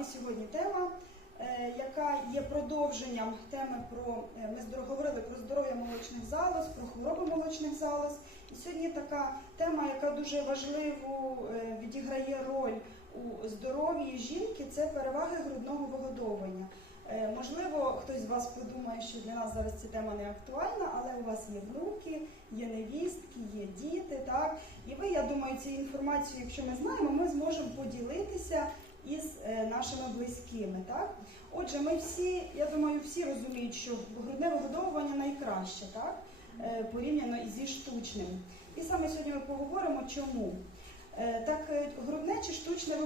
вами сьогодні тема, е, яка є продовженням теми про е, ми говорили про здоров'я молочних залоз, про хвороби молочних залоз. І сьогодні така тема, яка дуже важливу е, відіграє роль у здоров'ї жінки, це переваги грудного вигодовування. Можливо, хтось з вас подумає, що для нас зараз ця тема не актуальна, але у вас є внуки, є невістки, є діти, так і ви, я думаю, цією інформацією, якщо ми знаємо, ми зможемо поділитися із е, нашими близькими. Так? Отже, ми всі, я думаю, всі розуміють, що грудне вигодовування найкраще, так? Е, порівняно зі штучним. І саме сьогодні ми поговоримо, чому. Е, Так, грудне чи штучне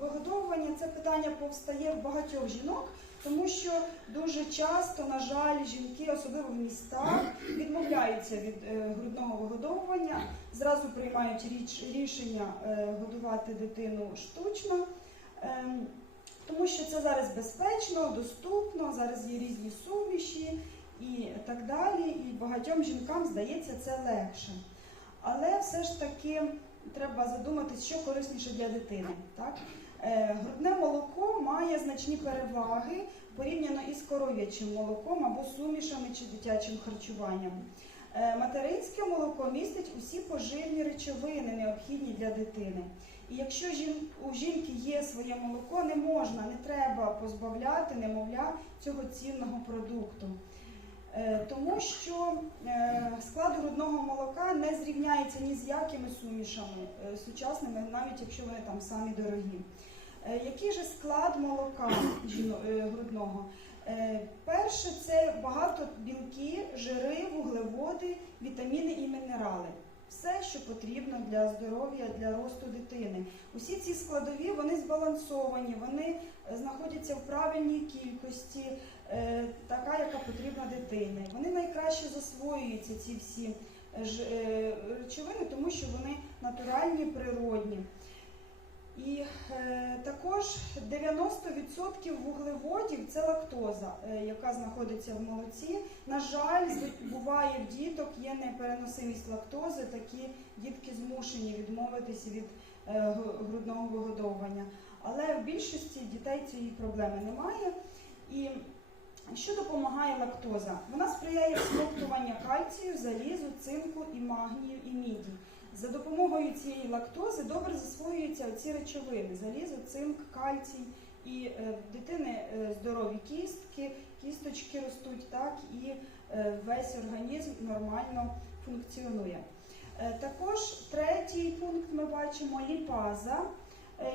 вигодовування це питання повстає в багатьох жінок, тому що дуже часто, на жаль, жінки, особливо в містах, відмовляються від грудного вигодовування, зразу приймають річ, рішення годувати дитину штучно. Ем, тому що це зараз безпечно, доступно, зараз є різні суміші і так далі. І багатьом жінкам здається це легше. Але все ж таки треба задуматись, що корисніше для дитини. Так? Е, грудне молоко має значні переваги порівняно із коров'ячим молоком або сумішами чи дитячим харчуванням. Е, Материнське молоко містить усі поживні речовини, необхідні для дитини. І якщо у жінки є своє молоко, не можна, не треба позбавляти немовля цього цінного продукту. Е, Тому що е, склад грудного молока не зрівняється ні з якими сумішами е, сучасними, навіть якщо вони там самі дорогі. Який же склад молока грудного? Перше це багато білки, жири, вуглеводи, вітаміни і мінерали. Все, що потрібно для здоров'я, для росту дитини. Усі ці складові вони збалансовані, вони е, знаходяться в правильній кількості, е, така, яка потрібна дитині. Вони найкраще засвоюються, ці всі е, ж- речовини, тому що вони натуральні, природні. І е, також 90% вуглеводів це лактоза, е, яка знаходиться в молоці. На жаль, буває в діток є непереносимість лактози, такі дітки змушені відмовитися від е, грудного вигодовування. Але в більшості дітей цієї проблеми немає. І що допомагає лактоза? Вона сприяє всмоктуванню кальцію, залізу, цинку і магнію і міді. За допомогою цієї лактози добре засвоюються ці речовини: залізо, цинк, кальцій, і е, в дитини е, здорові кістки, кісточки ростуть, так і е, весь організм нормально функціонує. Також третій пункт ми бачимо ліпаза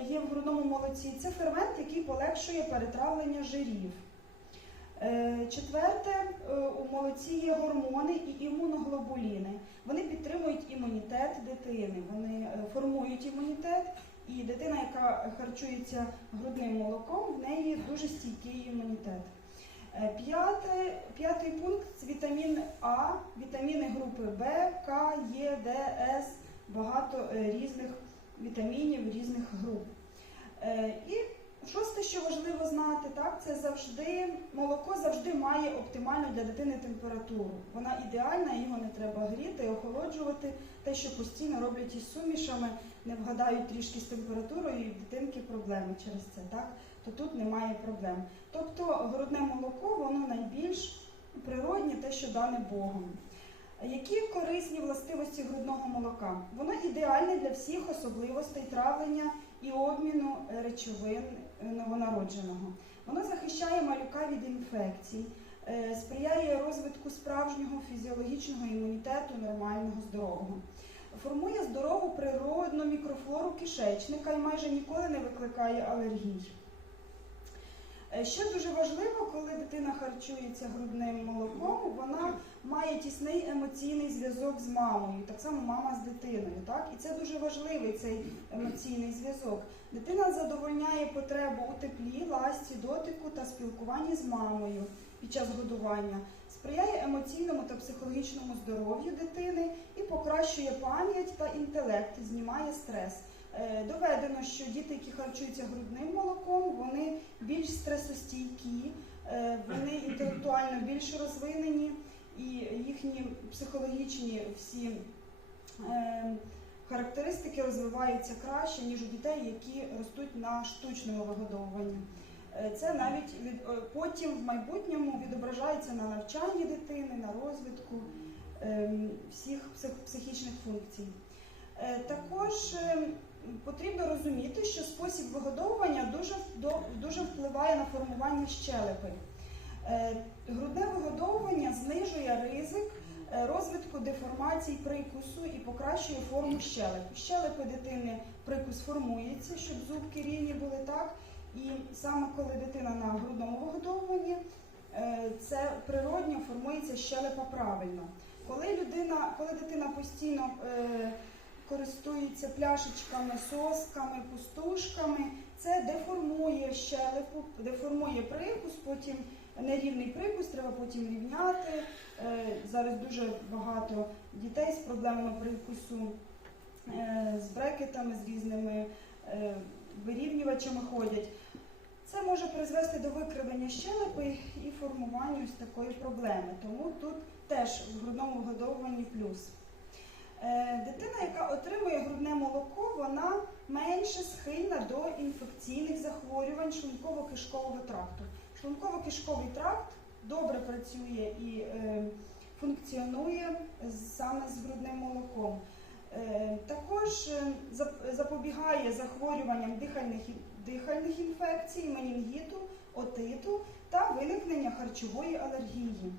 є в грудному молоці. Це фермент, який полегшує перетравлення жирів. Е, Четверте, е, у молоці є гормони і імуноглобуліни. Вони підтримують імунітет дитини, вони е, формують імунітет, і дитина, яка харчується грудним молоком, в неї дуже стійкий імунітет. П'яте, п'ятий пункт вітамін А, вітаміни групи В, К, Е, Д, С, багато різних вітамінів різних груп. І Шосте, що важливо знати, так, це завжди молоко завжди має оптимальну для дитини температуру. Вона ідеальна, його не треба гріти, охолоджувати. Те, що постійно роблять із сумішами, не вгадають трішки з температурою, і в дитинки проблеми через це. Так? То тут немає проблем. Тобто грудне молоко воно найбільш природнє, те, що дане Богом. Які корисні властивості грудного молока? Воно ідеальне для всіх особливостей травлення і обміну е, речовин е, новонародженого. Воно захищає малюка від інфекцій, е, сприяє розвитку справжнього фізіологічного імунітету нормального здорового. Формує здорову природну мікрофлору кишечника і майже ніколи не викликає алергій. Е, Що дуже важливо, коли дитина харчується грудним молоком, вона має тісний емоційний зв'язок з мамою, так само мама з дитиною. Так? І це дуже важливий цей емоційний зв'язок. Дитина задовольняє потребу у теплі, ласті, дотику та спілкуванні з мамою під час годування, сприяє емоційному та психологічному здоров'ю дитини і покращує пам'ять та інтелект, знімає стрес. Е, Доведено, що діти, які харчуються грудним молоком, вони більш стресостійкі, е, вони інтелектуально більш розвинені, і їхні психологічні всі е, характеристики розвиваються краще, ніж у дітей, які ростуть на штучному вигодовуванні. Це навіть від, потім в майбутньому відображається на навчанні дитини, на розвитку ем, всіх псих- психічних функцій. Також ем, потрібно розуміти, що спосіб вигодовування дуже, дуже впливає на формування щелепи. Е, Грудне вигодовування знижує ризик е, розвитку деформацій прикусу і покращує форму щелеп. Щелепи дитини прикус формується, щоб зубки рівні були так. І саме коли дитина на грудному вигодовуванні, е, це природньо формується щелепа правильно. Коли людина, коли дитина постійно користується пляшечками, сосками, пустушками, це деформує щелепу, деформує прикус, потім нерівний прикус, треба потім рівняти. Е, Зараз дуже багато дітей з проблемами прикусу, е, з брекетами, з різними е, вирівнювачами ходять. Це може призвести до викривлення щелепи і формуванню ось такої проблеми. Тому тут теж в грудному вигодовуванні плюс. Е, Дитина, яка отримує грудне молоко, вона менше схильна до інфекційних захворювань шлунково-кишкового тракту. Шлунково-кишковий тракт добре працює і е, функціонує саме з грудним молоком. Е, Також запобігає захворюванням дихальних, дихальних інфекцій, менінгіту, отиту та виникнення харчової алергії.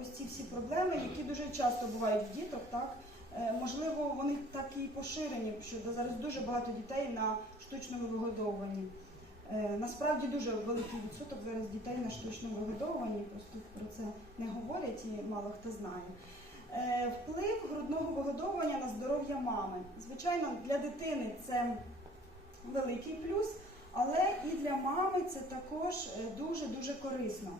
Ось ці всі проблеми, які дуже часто бувають в діток, так? Е, Можливо, вони так і поширені, що зараз дуже багато дітей на штучному вигодовуванні. Е, Насправді дуже великий відсоток зараз дітей на штучному вигодовуванні, просто про це не говорять і мало хто знає. Е, Вплив грудного вигодовування на здоров'я мами. Звичайно, для дитини це великий плюс, але і для мами це також дуже-дуже корисно.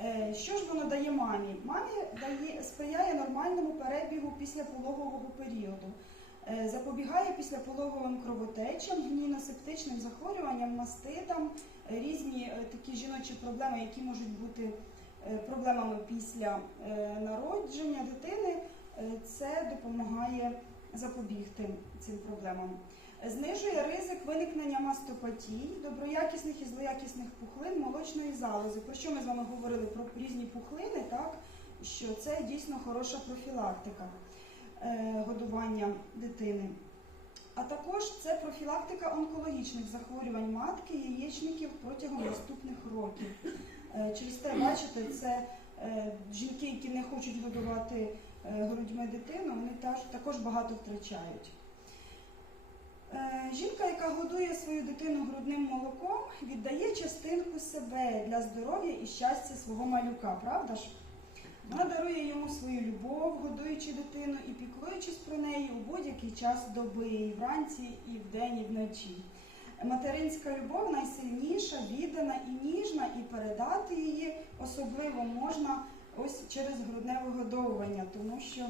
Е, Що ж воно дає мамі? Мамі дає, сприяє нормальному перебігу післяпологового періоду, е, запобігає післяпологовим кровотечам, гнійно-септичним захворюванням, маститам, е, різні такі жіночі проблеми, які можуть бути проблемами після народження дитини. Це допомагає запобігти цим проблемам. Знижує ризик виникнення мастопатій, доброякісних і злоякісних пухлин молочної залози. Про що ми з вами говорили про різні пухлини, так? що це дійсно хороша профілактика е, годування дитини. А також це профілактика онкологічних захворювань матки, яєчників протягом наступних років. Е, Через те, бачите, це е, жінки, які не хочуть годувати грудьми дитину, вони також багато втрачають. Е, Жінка, яка годує свою дитину грудним молоком, віддає частинку себе для здоров'я і щастя свого малюка, правда ж? Вона дарує йому свою любов, годуючи дитину і піклуючись про неї у будь-який час доби, і вранці, і вдень, і вночі. Материнська любов найсильніша, віддана і ніжна, і передати її особливо можна ось через грудне вигодовування, тому що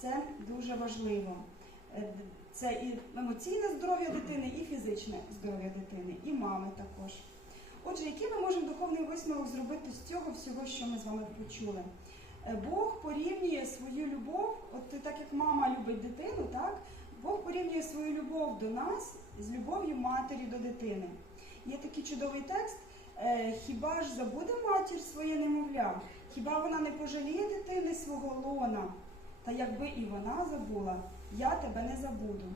це дуже важливо. Е, Це і емоційне здоров'я дитини, і фізичне здоров'я дитини, і мами також. Отже, який ми можемо духовний висновок зробити з цього всього, що ми з вами почули? Е, Бог порівнює свою любов, от так як мама любить дитину, так? Бог порівнює свою любов до нас з любов'ю матері до дитини. Є такий чудовий текст. е, Хіба ж забуде матір своє немовля? Хіба вона не пожаліє дитини свого лона? Та якби і вона забула, я тебе не забуду.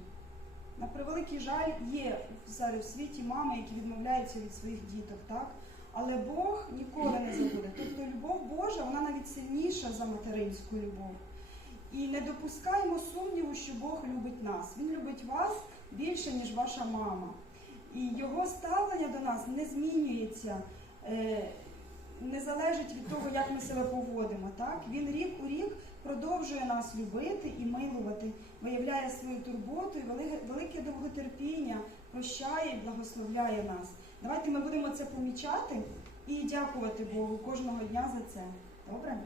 На превеликий жаль, є зараз в світі мами, які відмовляються від своїх діток, так? Але Бог ніколи не забуде. Тобто любов Божа, вона навіть сильніша за материнську любов. І не допускаємо сумніву, що Бог любить нас. Він любить вас більше, ніж ваша мама. І його ставлення до нас не змінюється, е, не залежить від того, як ми себе поводимо. Так? Він рік у рік продовжує нас любити і милувати, виявляє свою турботу і велике, довготерпіння, прощає і благословляє нас. Давайте ми будемо це помічати і дякувати Богу кожного дня за це. Добре?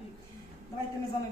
Давайте ми з вами.